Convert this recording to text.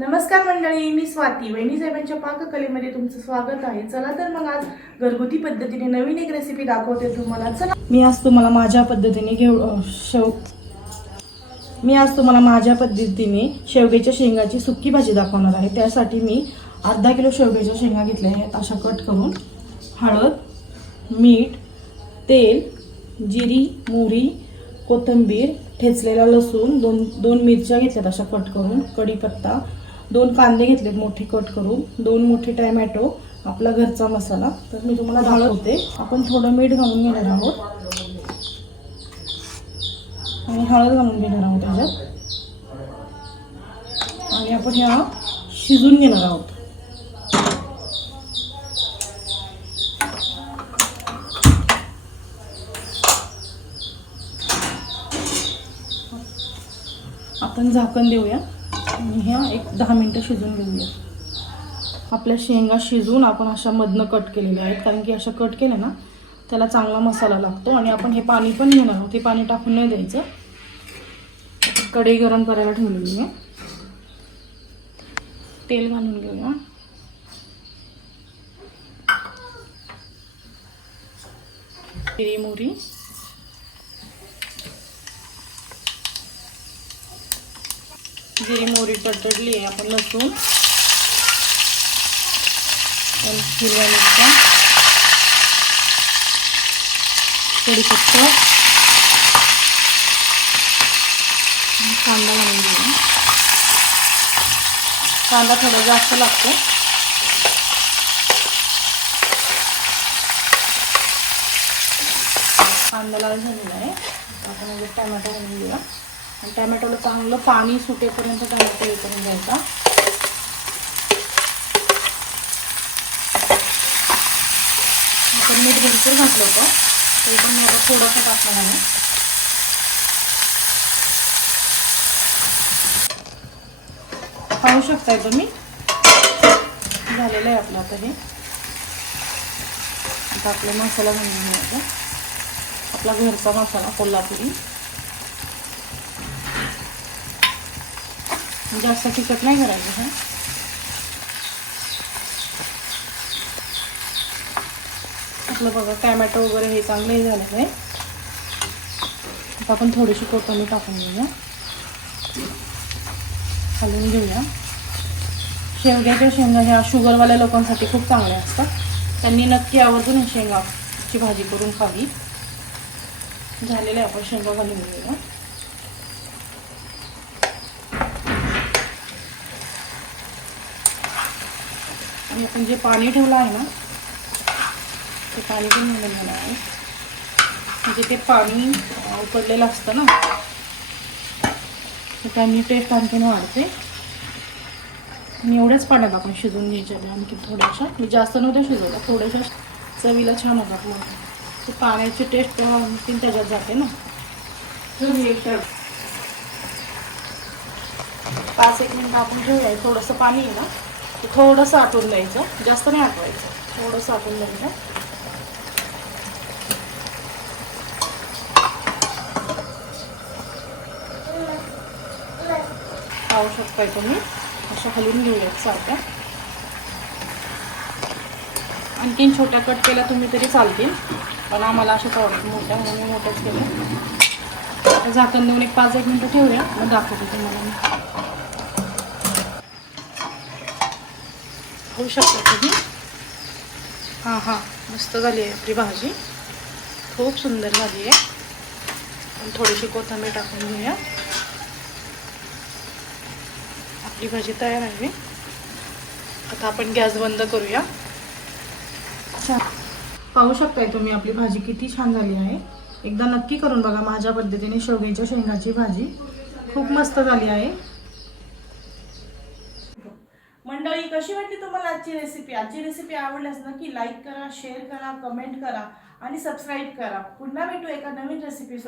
नमस्कार मंडळी मी स्वाती. वहिनी साहेबांच्या पाककलेमध्ये तुमचं स्वागत आहे. चला तर मग आज घरगुती पद्धतीने नवीन एक रेसिपी दाखवते तुम्हाला. चला. मी आज तुम्हाला माझ्या पद्धतीने घेऊ शेव मी आज तुम्हाला माझ्या पद्धतीने शेवग्याच्या शेंगाची सुक्की भाजी दाखवणार आहे. त्यासाठी मी अर्धा किलो शेवग्याच्या शेंगा घेतल्या आहेत. अशा कट करून हळद मीठ तेल जिरी मोहरी कोथिंबीर ठेचलेला लसूण दोन दोन मिरच्या घेतल्यात अशा कट करून कढीपत्ता दोन कांदे घेतलेत मोठे कट करून. दोन मोठे टॅमॅटो आपला घरचा मसाला. तर मी तुम्हाला दाखवते. आपण थोडं मीठ घालून घेणार आहोत. आणि हळद घालून घेणार आहोत त्याच्यात. आणि आपण ह्या शिजून घेणार आहोत. आपण झाकण देऊया. आणि ह्या एक दहा मिनटं शिजून घेऊया. आपल्या शेंगा शिजून आपण अशा मधनं कट केलेल्या आहेत. कारण की अशा कट केल्या ना त्याला चांगला मसाला लागतो आणि आपण हे पाणी पण घेणार आहोत. ते पाणी टाकून नाही द्यायचं. कढई गरम करायला ठेवलेली आहे. तेल घालून घेऊया. जिरी मोरी जिरी मोहरी तडतडली आहे. आपण लसूण हिरव्या मिरच्या कढीपत्ता कांदा घालून दिला कांदा थोडा जास्त लागतो. कांदा लाल झालेला आहे. आपण टमाटा घालून दिला आणि टॅमॅटोला चांगलं पाणी सुटेपर्यंत टॅमॅटो हे करून घ्यायचा. आपण मीठ भरपूर घातलं होतं. ते पण मी आता थोडंसं टाकणार आहे. पाहू शकताय तुम्ही? झालेलं आहे आपलं आता हे. आता आपला मसाला म्हणून घ्यायचा. आपला घरचा मसाला कोल्हापुरी. म्हणजे जास्त तिखट नाही करायचं हे. आपलं बघा टॅमॅटो वगैरे हे चांगले झालेलं आहे. आता आपण थोडीशी कोथंबीर टाकून घेऊया. घालून घेऊया. शेवग्याच्या शेंगा ह्या शुगरवाल्या लोकांसाठी खूप चांगल्या असतात. त्यांनी नक्की आवर्जून शेंगाची भाजी करून खावी. झालेलं आहे आपण शेंगा घालून घेऊया आणि आपण जे पाणी ठेवलं आहे ना ते पाणी पण मिळून घेणार आहे. म्हणजे ते पाणी उकडलेलं असतं ना तर त्यांनी टेस्ट आणखीन वाढते. आणि एवढ्याच पाण्यात आपण शिजवून घ्यायच्या आणखी थोड्याशा. मी जास्त नव्हत्या शिजवल्या थोड्याशा चवीला छान होतात मग ते पाण्याची टेस्ट आणखीन त्याच्यात जाते ना. पाच एक मिनिट आपण ठेवूया थोडंसं पाणी आहे ना. थोडंसं आटून द्यायचं. जास्त नाही आटवायचं. थोडंसं आटून द्यायचं. पाहू शकताय तुम्ही. अशा हलवून घेऊयात सारख्या आणखीन छोट्या कट केल्या तुम्ही तरी चालतील. पण आम्हाला अशाच आवडत मोठ्या म्हणून मी मोठ्याच केल्या. झाकण देऊन एक पाच एक मिनटं ठेवूया. मग दाखवते तुम्हाला पाहू शकता तुम्ही. हां हां. मस्त झाली आहे आपली भाजी. खूप सुंदर झाली आहे. आणि थोडीशी कोथिंबीर टाकून घेऊया. आपली भाजी तयार आहे. आता आपण गॅस बंद करूया. पाहू शकताय तुम्ही आपली भाजी किती छान झाली आहे. एकदा नक्की करून बघा माझ्या पद्धतीने शेवग्याच्या शेंगाची भाजी. खूप मस्त झाली आहे. मंडळी कशी वाटली तुम्हाला आजची रेसिपी आजची रेसिपी आवडल्यास नक्की लाईक करा शेअर करा कमेंट करा आणि सबस्क्राईब करा. पुन्हा भेटू एका नवीन रेसिपी